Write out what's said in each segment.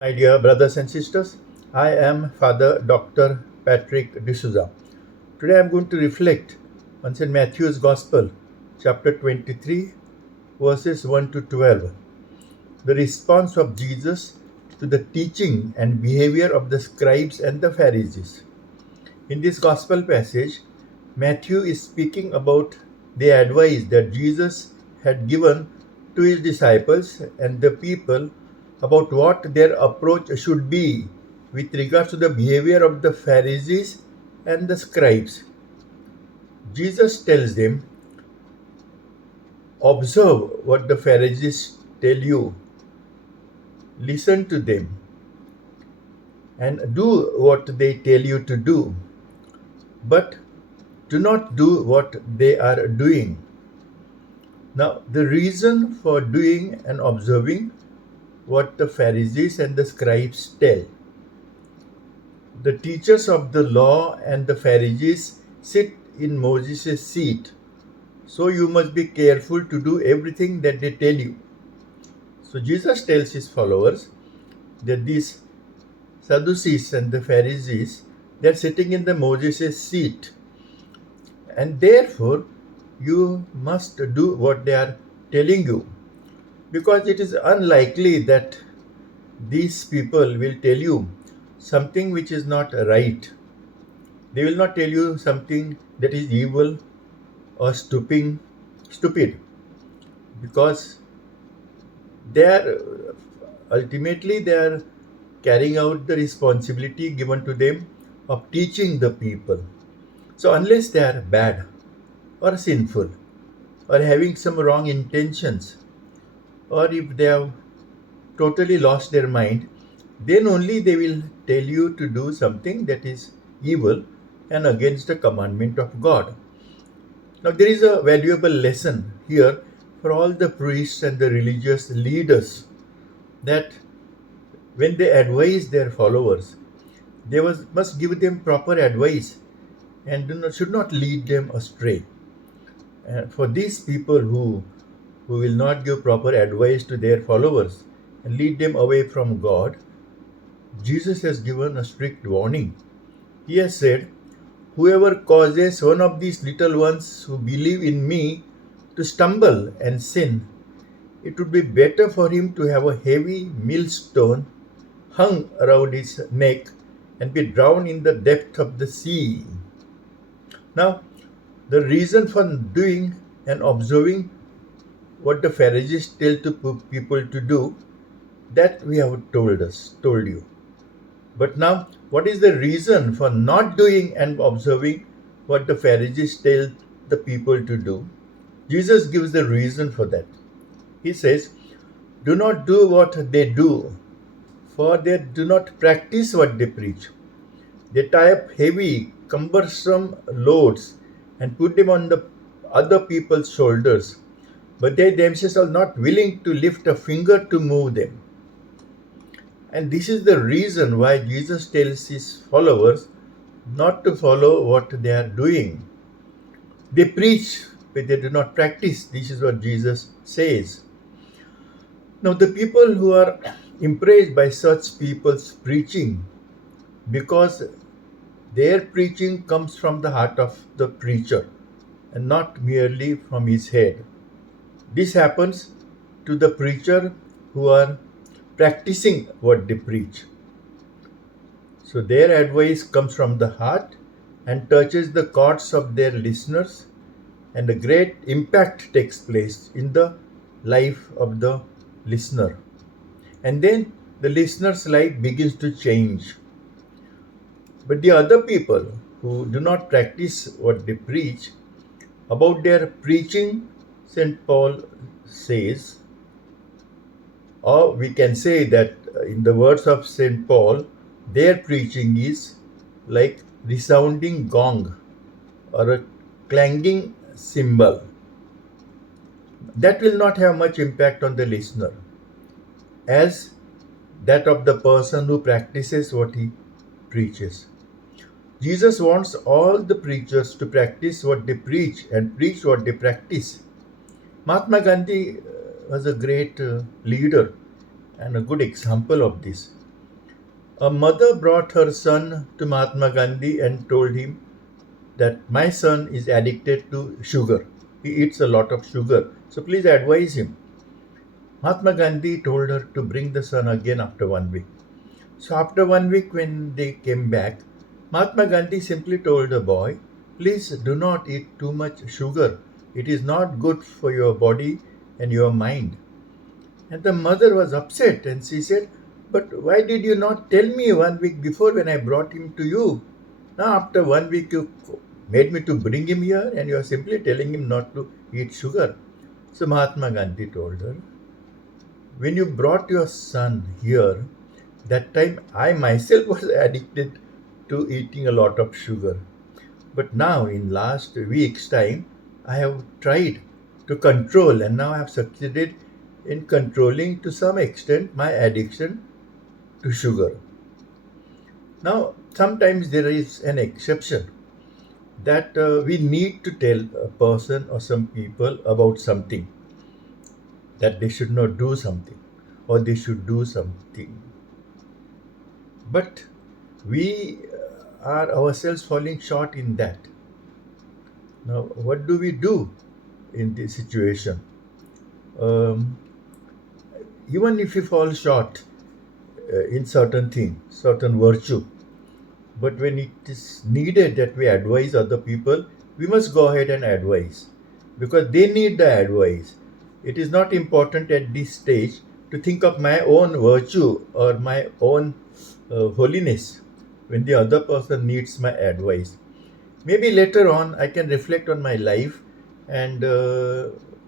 My dear brothers and sisters, I am Father Dr. Patrick D'Souza. Today I am going to reflect on St. Matthew's Gospel, chapter 23, verses 1 to 12. The response of Jesus to the teaching and behavior of the scribes and the Pharisees. In this Gospel passage, Matthew is speaking about the advice that Jesus had given to his disciples and the people about what their approach should be with regards to the behavior of the Pharisees and the scribes. Jesus tells them, observe what the Pharisees tell you, listen to them, and do what they tell you to do, but do not do what they are doing. Now, the reason for doing and observing what the Pharisees and the scribes tell. The teachers of the law and the Pharisees sit in Moses' seat, so you must be careful to do everything that they tell you. So Jesus tells his followers that these Sadducees and the Pharisees, they are sitting in the Moses' seat, and therefore you must do what they are telling you, because it is unlikely that these people will tell you something which is not right. They will not tell you something that is evil or stupid, because they are ultimately they are carrying out the responsibility given to them of teaching the people. So unless they are bad or sinful or having some wrong intentions, or if they have totally lost their mind, then only they will tell you to do something that is evil and against the commandment of God. Now, there is a valuable lesson here for all the priests and the religious leaders, that when they advise their followers, they must give them proper advice and should not lead them astray. And for these people who will not give proper advice to their followers and lead them away from God, Jesus has given a strict warning. He has said, whoever causes one of these little ones who believe in me to stumble and sin, it would be better for him to have a heavy millstone hung around his neck and be drowned in the depth of the sea. Now, the reason for doing and observing what the Pharisees tell to people to do, that we have told you. But now, what is the reason for not doing and observing what the Pharisees tell the people to do? Jesus gives the reason for that. He says, do not do what they do, for they do not practice what they preach. They tie up heavy, cumbersome loads and put them on the other people's shoulders, but they themselves are not willing to lift a finger to move them. And this is the reason why Jesus tells his followers not to follow what they are doing. They preach, but they do not practice. This is what Jesus says. Now, the people who are impressed by such people's preaching, because their preaching comes from the heart of the preacher and not merely from his head. This happens to the preacher who are practicing what they preach. So their advice comes from the heart and touches the chords of their listeners, and a great impact takes place in the life of the listener. And then the listener's life begins to change. But the other people who do not practice what they preach, about their preaching, St. Paul says, or we can say that in the words of St. Paul, their preaching is like resounding gong or a clanging cymbal. That will not have much impact on the listener as that of the person who practices what he preaches. Jesus wants all the preachers to practice what they preach and preach what they practice. Mahatma Gandhi was a great leader and a good example of this. A mother brought her son to Mahatma Gandhi and told him that my son is addicted to sugar. He eats a lot of sugar. So please advise him. Mahatma Gandhi told her to bring the son again after 1 week. So after 1 week, when they came back, Mahatma Gandhi simply told the boy, please do not eat too much sugar. It is not good for your body and your mind. And the mother was upset and she said, but why did you not tell me 1 week before when I brought him to you? Now after 1 week you made me to bring him here and you are simply telling him not to eat sugar. So Mahatma Gandhi told her, when you brought your son here, that time I myself was addicted to eating a lot of sugar. But now in last week's time, I have tried to control and now I have succeeded in controlling to some extent my addiction to sugar. Now, sometimes there is an exception that we need to tell a person or some people about something, that they should not do something or they should do something. But we are ourselves falling short in that. Now, what do we do in this situation? Um, Even if we fall short in certain thing, certain virtue, but when it is needed that we advise other people, we must go ahead and advise because they need the advice. It is not important at this stage to think of my own virtue or my own holiness when the other person needs my advice. Maybe later on I can reflect on my life and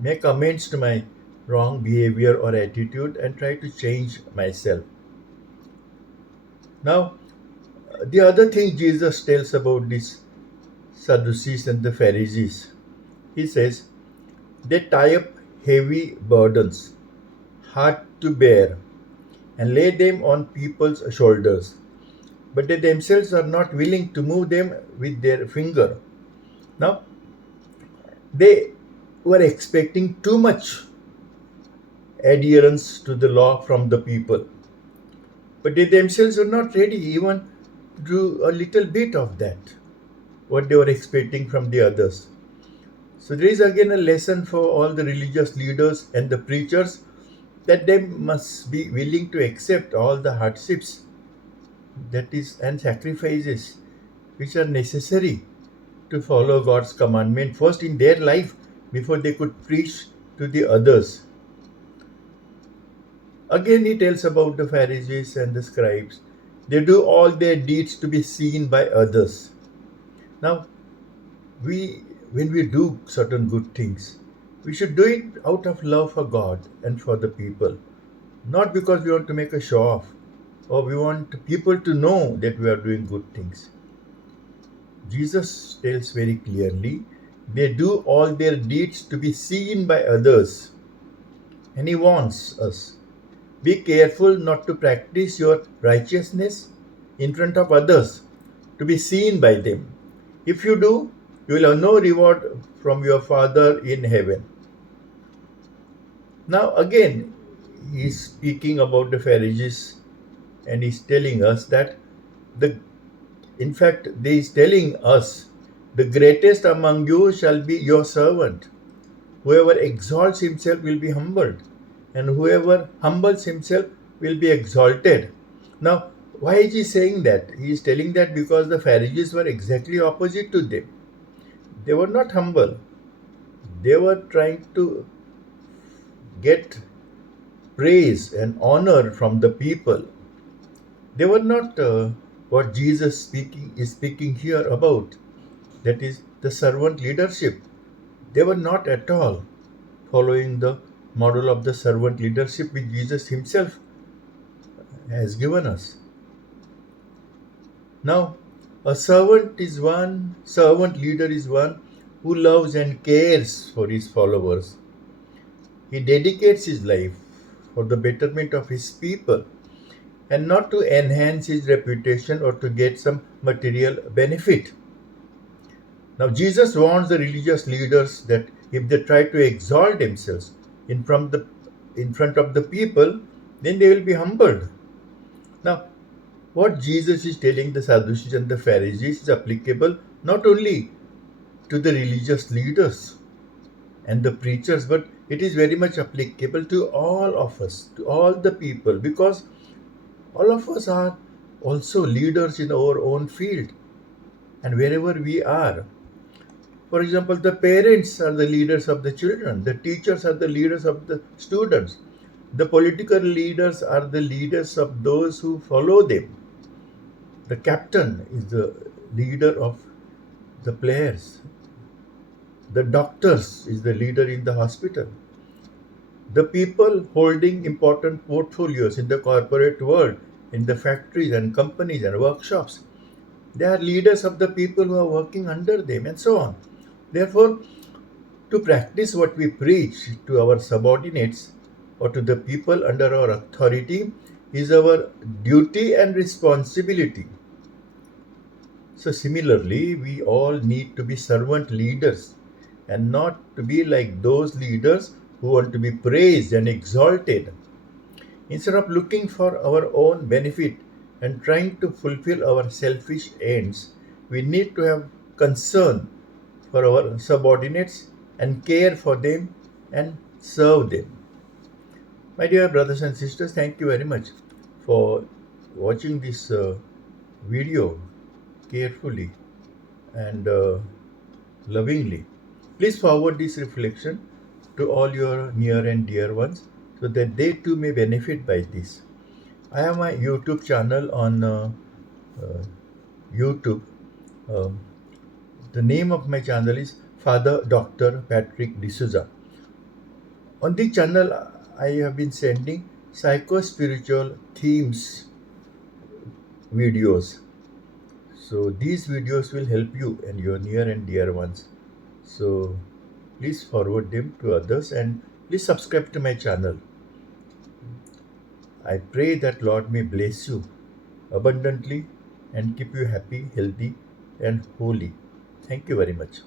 make amends to my wrong behavior or attitude and try to change myself. Now, the other thing Jesus tells about these Sadducees and the Pharisees, he says, they tie up heavy burdens, hard to bear, and lay them on people's shoulders, but they themselves are not willing to move them with their finger. Now, they were expecting too much adherence to the law from the people, but they themselves were not ready even to do a little bit of that, what they were expecting from the others. So there is again a lesson for all the religious leaders and the preachers that they must be willing to accept all the hardships that is and sacrifices which are necessary to follow God's commandment first in their life before they could preach to the others. Again, he tells about the Pharisees and the Scribes. They do all their deeds to be seen by others. Now, when we do certain good things, we should do it out of love for God and for the people, not because we want to make a show off or we want people to know that we are doing good things. Jesus tells very clearly, they do all their deeds to be seen by others. And he warns us, be careful not to practice your righteousness in front of others to be seen by them. If you do, you will have no reward from your Father in heaven. Now again, he is speaking about the Pharisees and he's telling us that in fact, he is telling us, the greatest among you shall be your servant. Whoever exalts himself will be humbled, and whoever humbles himself will be exalted. Now, why is he saying that? He is telling that because the Pharisees were exactly opposite to them. They were not humble. They were trying to get praise and honor from the people. They were not what Jesus is speaking here about. That is the servant leadership. They were not at all following the model of the servant leadership which Jesus himself has given us. Now, a servant leader is one who loves and cares for his followers. He dedicates his life for the betterment of his people and not to enhance his reputation or to get some material benefit. Now, Jesus warns the religious leaders that if they try to exalt themselves in front of the people, then they will be humbled. Now, What Jesus is telling the Sadducees and the Pharisees is applicable not only to the religious leaders and the preachers, but it is very much applicable to all of us, to all the people, because all of us are also leaders in our own field and wherever we are. For example, the parents are the leaders of the children, the teachers are the leaders of the students, the political leaders are the leaders of those who follow them. The captain is the leader of the players. The doctors is the leader in the hospital. The people holding important portfolios in the corporate world, in the factories and companies and workshops, they are leaders of the people who are working under them, and so on. Therefore, to practice what we preach to our subordinates or to the people under our authority is our duty and responsibility. So, similarly, we all need to be servant leaders and not to be like those leaders who want to be praised and exalted. Instead of looking for our own benefit and trying to fulfill our selfish ends, we need to have concern for our subordinates and care for them and serve them. My dear brothers and sisters, thank you very much for watching this video carefully and lovingly. Please forward this reflection to all your near and dear ones so that they too may benefit by this. I have my YouTube channel on uh, YouTube. Um, the name of my channel is Father Dr. Patrick D'Souza. On the channel, I have been sending psycho-spiritual themes videos. So these videos will help you and your near and dear ones. So please forward them to others and please subscribe to my channel. I pray that Lord may bless you abundantly and keep you happy, healthy, and holy. Thank you very much.